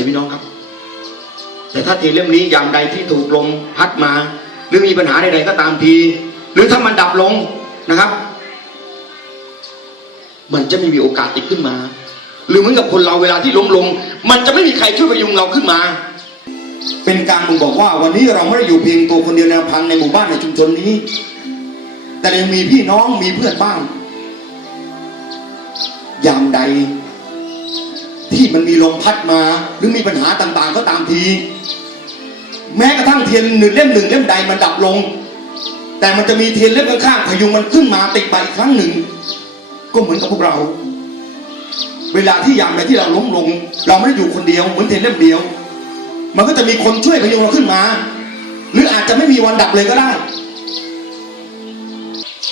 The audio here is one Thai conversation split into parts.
แต่พี่น้องครับ แต่ถ้าเทียนเล่มนี้ยามใดที่ถูกลมพัดมา หรือมีปัญหาใดๆก็ตามที หรือถ้ามันดับลงนะครับ มันจะไม่มีโอกาสติดขึ้นมา หรือเหมือนกับคนเราเวลาที่ล้มลง มันจะไม่มีใครช่วยพยุงเราขึ้นมา เป็นการบ่งบอกว่า วันนี้เราไม่ได้อยู่เพียงตัวคนเดียวในพังในหมู่บ้านในชุมชนนี้ แต่ยังมีพี่น้องมีเพื่อนบ้านยามใด ที่มันมีลมพัดมา หรือมีปัญหาต่างๆ ก็ตามที แม้กระทั่งเทียนหนึ่งเล่มหนึ่งเล่มใดมันดับลง แต่มันจะมีเทียนเล่มข้างๆพยุงมันขึ้นมาติดไปอีกครั้งหนึ่ง ก็เหมือนกับพวกเรา เวลาที่ยามใดที่เราล้มลง เราไม่ได้อยู่คนเดียวเหมือนเทียนเล่มเดียว มันก็จะมีคนช่วยพยุงเราขึ้นมา หรืออาจจะไม่มีวันดับเลยก็ได้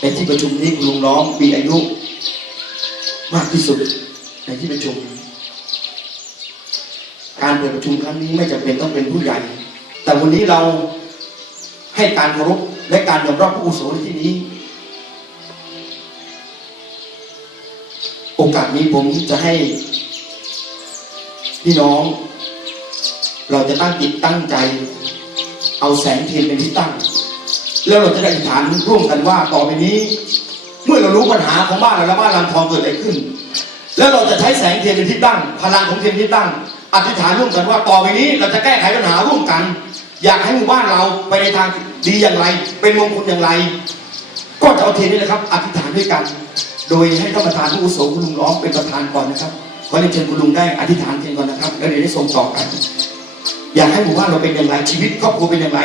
ในที่ประชุมนี้คุณลุงน้องมีอายุมากที่สุดในที่ประชุม การเปิดประชุมครั้งนี้ไม่จำเป็นต้องเป็นผู้ใหญ่ แต่วันนี้เราให้การเคารพและการยอมรับผู้อุโสในที่นี้ โอกาสนี้ผมจะให้ พี่น้อง เราจะตั้งจิตตั้งใจ เอาแสงเทียนเป็นที่ตั้ง แล้วเราจะได้อธิษฐานร่วมกันว่าต่อไปนี้ เมื่อเรารู้ปัญหาของบ้านเราและบ้านลำทองเกิดอะไรขึ้น แล้วเราจะใช้แสงเทียนเป็นที่ตั้ง พลังของเทียนเป็นที่ตั้ง อธิษฐานร่วมกันว่าต่อไปนี้เราจะแก้ไขปัญหาร่วมกัน อยากให้หมู่บ้านเราไปในทางดีอย่างไร เป็นมงคลอย่างไร ก็จะเอาเทียนนี่แหละครับ อธิษฐานด้วยกัน โดยให้ท่านประธานผู้อุโสคุณลุงร้องเป็นประธานก่อนนะครับขอเรียนเชิญคุณลุงได้อธิษฐานเทียนก่อนนะครับแล้วเดี๋ยวได้ส่งต่อกัน อยากให้หมู่บ้านเราเป็นอย่างไร ชีวิตครอบครัวเป็นอย่างไร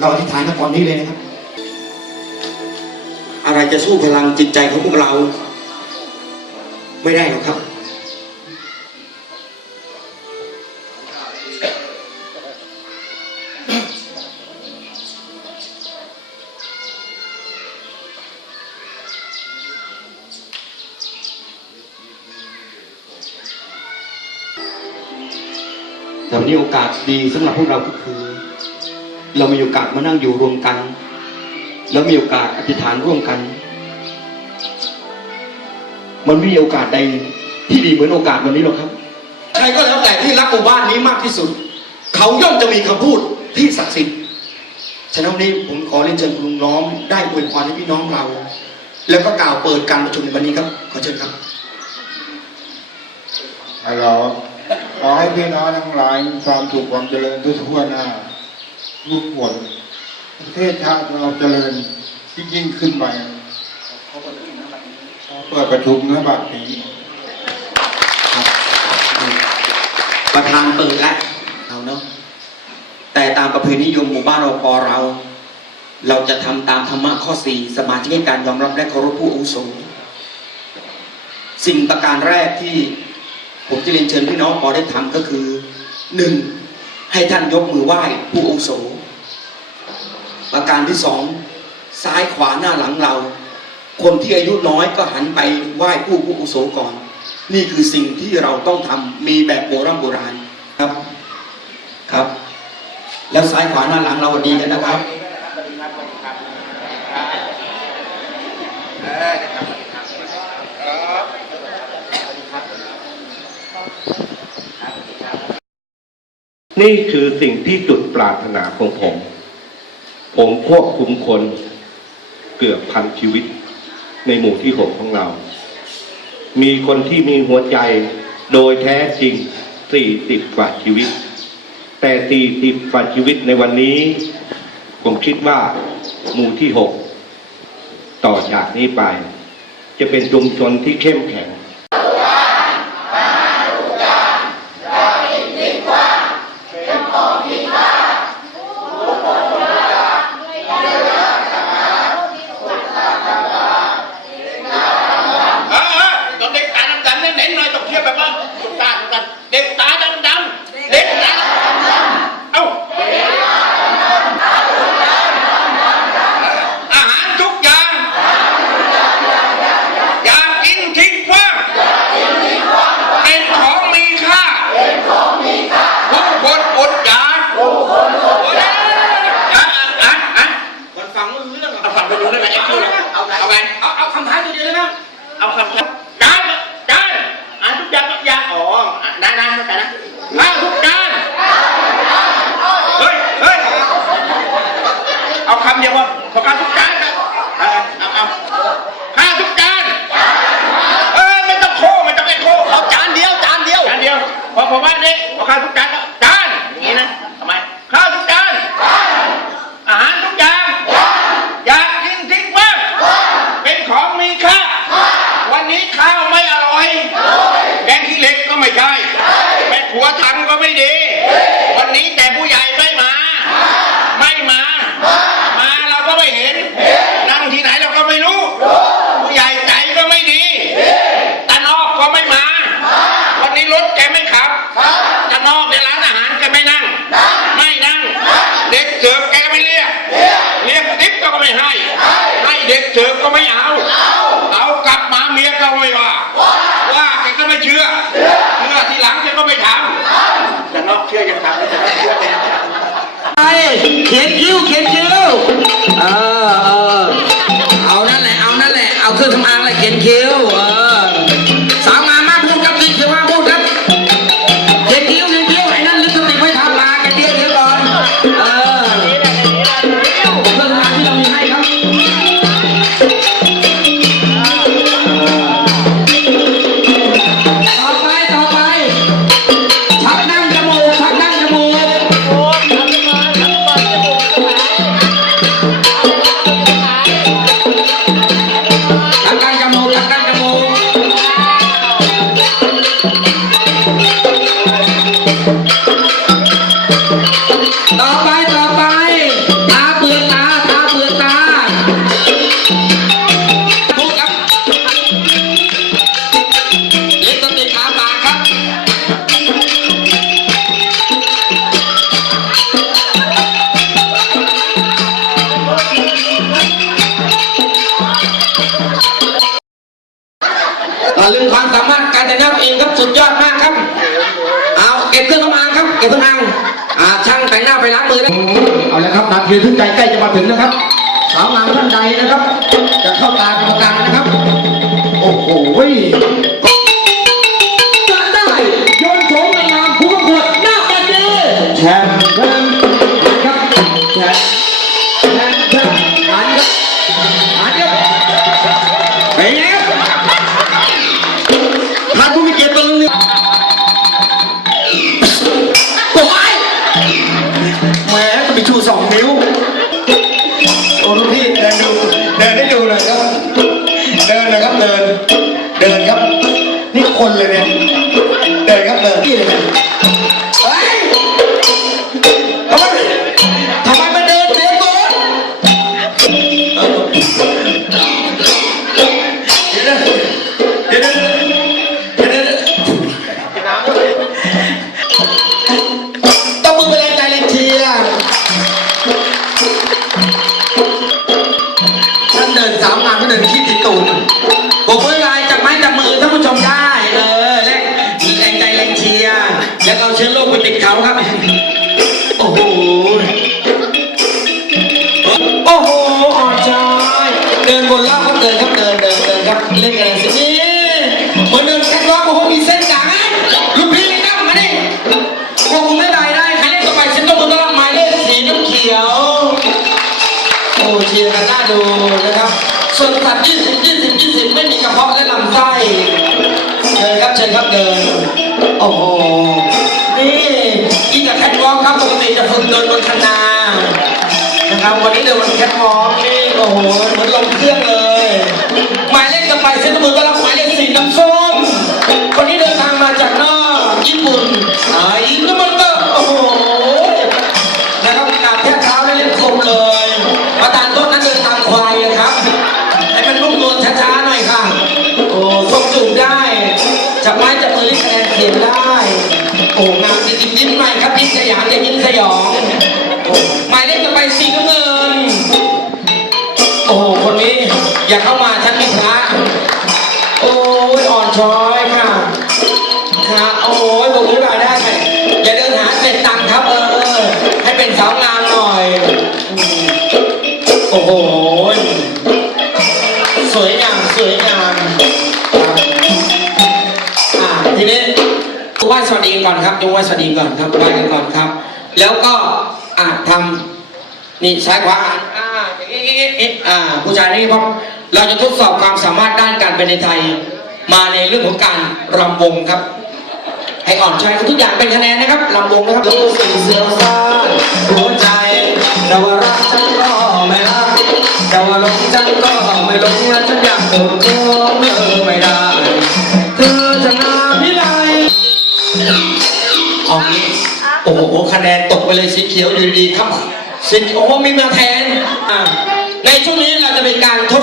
เราอธิษฐานกันตอนนี้เลยนะครับ อะไรจะสู้พลังจิตใจของพวกเรา ไม่ได้หรอกครับ นนี้โอกาสดีสำหรับพวกเราก็คือ เรามีโอกาสมานั่งอยู่รวมกัน แล้วมีโอกาสอธิษฐานร่วมกัน มันไม่มีโอกาสใดที่ดีเหมือนโอกาสวันนี้หรอกครับ ใครก็แล้วแต่ที่รักหมู่บ้านนี้มากที่สุด เขาย่อมจะมีคำพูดที่ศักดิ์สิทธิ์ฉะนั้นวันนี้ผมขอเรียนเชิญคุณลุงน้อมได้อวยพรให้พี่น้องเรา แล้วก็กล่าวเปิดการประชุมในวันนี้ครับ ขอเชิญครับฮัลโหล ขอให้พี่น้องทั้งหลายมีความสุขความเจริญทุกทั่วหน้าทุกคนประเทศชาติเราเจริญยิ่งขึ้นไปเปิดประชุมนะบัดนี้ประธานเปิดแล้วเอาเนาะแต่ตามประเพณีนิยมหมู่บ้านเราปอเรา เราจะทำตามธรรมะข้อสี่สมาธิให้การยอมรับและเคารพผู้อาวุโสสิ่งประการแรกที่ ผมจะเรียนเชิญพี่น้องปอได้ทำก็คือหนึ่งให้ท่านยกมือไหว้ผู้อาวุโสประการที่สองซ้ายขวาหน้าหลังเรา คนที่อายุน้อยก็หันไปไหว้ผู้ผู้อุโสก่อน นี่คือสิ่งที่เราต้องทำมีแบบโบราณโบราณครับครับ แล้วซ้ายขวาหน้าหลังเราดีกันนะครับ นี่คือสิ่งที่จุดปรารถนาของผม ผมควบคุมคนเกือบพันชีวิตในหมู่ที่หกของเรา มีคนที่มีหัวใจโดยแท้จริงสี่สิบกว่าชีวิต แต่สี่สิบกว่าชีวิตในวันนี้ ผมคิดว่าหมู่ที่หกต่อจากนี้ไป จะเป็นชุมชนที่เข้มแข็ง can't you, can't you? ตาอตรงการนะครับ โอ้โห ดูนะครับ ส่วนสัตว์ยี่สิบยี่สิบยี่สิบไม่มีกระเพาะและลำไส้เชิญครับเชิญครับเดิน โอ้โห นี่กินกับแคทวอล์กครับปกติจะฝึกเดินบนคนานะครับวันนี้เดินบนแคทวอล์กนี่โอ้โหเหมือนลงเครื่องเลย หมายเลขจะไปเซ็นต์มือก็รับหมายเลขสีน้ำส้มวันนี้เดินทางมาจากนอกญี่ปุ่นอ่า ครับโอ้ยผมรู้ได้ได้อย่าเดินหาเศษตังค์ครับ เออ ให้เป็นสาวงามหน่อย โอ้โห สวยงาม สวยงามอ่าทีนี้ไกว่าสวัสดีก่อนครับยกว่าสวัสดีก่อนครับไหว้กันก่อนครับ แล้วก็อาจทำนี่ซ้ายขวาอ่าอ่าผู้ชายนี่เพราะเราจะทดสอบความสามารถด้านการเป็นในไทย มาในเรื่องของการรำวงครับ ไอ้อ่อนชายทุกอย่างเป็นคะแนนนะครับลำวงนะครับดูสิ่เสียวซ่านหัวใจแต่ว่ารักฉันก็ไม่รักแต่ว่าหลงฉันก็ไม่หลงฉันอยากตกลงเธอไม่ได้เธอจะนาพิไลเอางี้โอ้โหคะแนนตกไปเลยสีเขียวอยู่ดีครับสีโอ้มีมาแทนอ่าในช่วงนี้เราจะเป็นการทด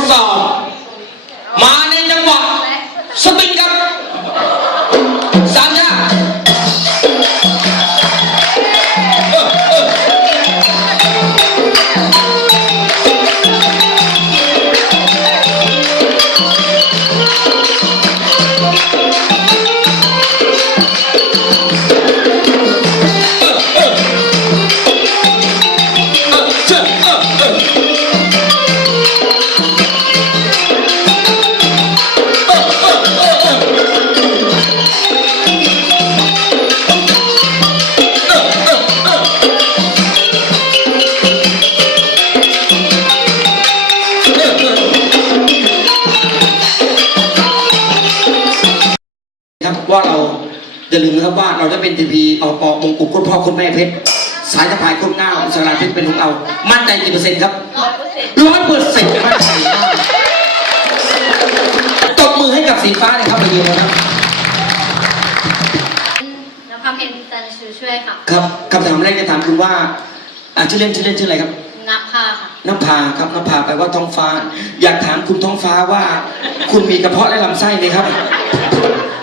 คุณพ่อคุณแม่เพชรสายสะพายคุณเก้าสลาเพชรเป็นของเรามั่นใจกี่เปอร์เซ็นต์ครับร้อยเปอร์เซ็นต์มั่นใจมากตบมือให้กับสีฟ้าเลยครับไปยืนนะครับแล้วความเห็นจันทร์ชูช่วยค่ะครับคำถามแรกจะถามคุณว่าอ่าชื่อเล่นชื่อเล่นชื่ออะไรครับนับผ้าค่ะน้ำพาครับน้ำพาแปลว่าท้องฟ้า อยากถามคุณท้องฟ้าว่า คุณมีกระเพาะและลำไส้ไหมครับ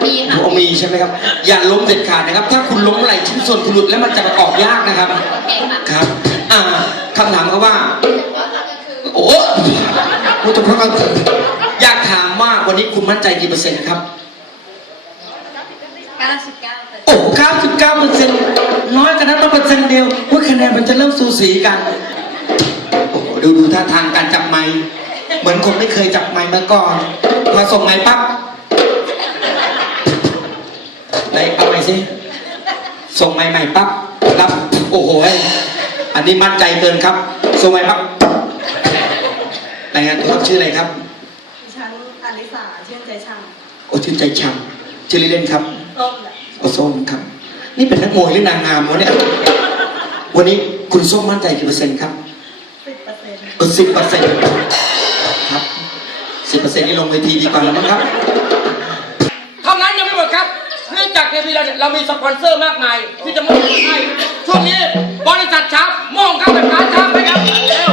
มีค่ะโอ้มีใช่ไหมครับ อย่าล้มเด็ดขาดนะครับ ถ้าคุณล้มอะไรชิ้นส่วนคุณหลุดแล้วมันจะออกยากนะครับ โอเคค่ะ ครับ อ่าคำถามก็ว่า โอ้โหจะพักกันอยากถามว่าวันนี้คุณมั่นใจกี่เปอร์เซ็นต์ครับ 99เปอร์เซ็นต์โอ้เก้าสิบเก้าเปอร์เซ็นต์น้อยกันนั้นมาเปอร์เซ็นต์เดียวว่าคะแนนมันจะเริ่มสูสีกัน โอ้โหดูดูท่าทางการจับไม้เหมือนคนไม่เคยจับไม้มาก่อน พอส่งไม้ปั๊บไหนเอาไม้ สิ ส่งไม้ใหม่ปั๊บรับ โอ้โหยอันนี้มั่นใจเกินครับ ส่งไม้ปั๊บรายงานตัวครับชื่ออะไรครับดิฉันอลิสาชื่นใจช่างโอ้ชื่อใจช่ำชื่อเล่นๆครับต้มแหละโอ้ส้มครับ นี่เป็นนักมวยหรือนางงามวะเนี่ย วันนี้คุณส้มมั่นใจกี่เปอร์เซ็นต์ครับสิบเปอร์เซ็นต์เออสิบเปอร์เซ็นต์ครับสิบเปอร์เซ็นต์นี่ลงเวทีดีกว่าแล้วมั้งครับเท่านั้นยังไม่หมดครับเนื่อง จากเทพีเราเรามีสปอนเซอร์มากมาย ที่จะมอบให้ช่วงนี้บริษัทชับมองครับเป็นร้านชับไปครับเร็ว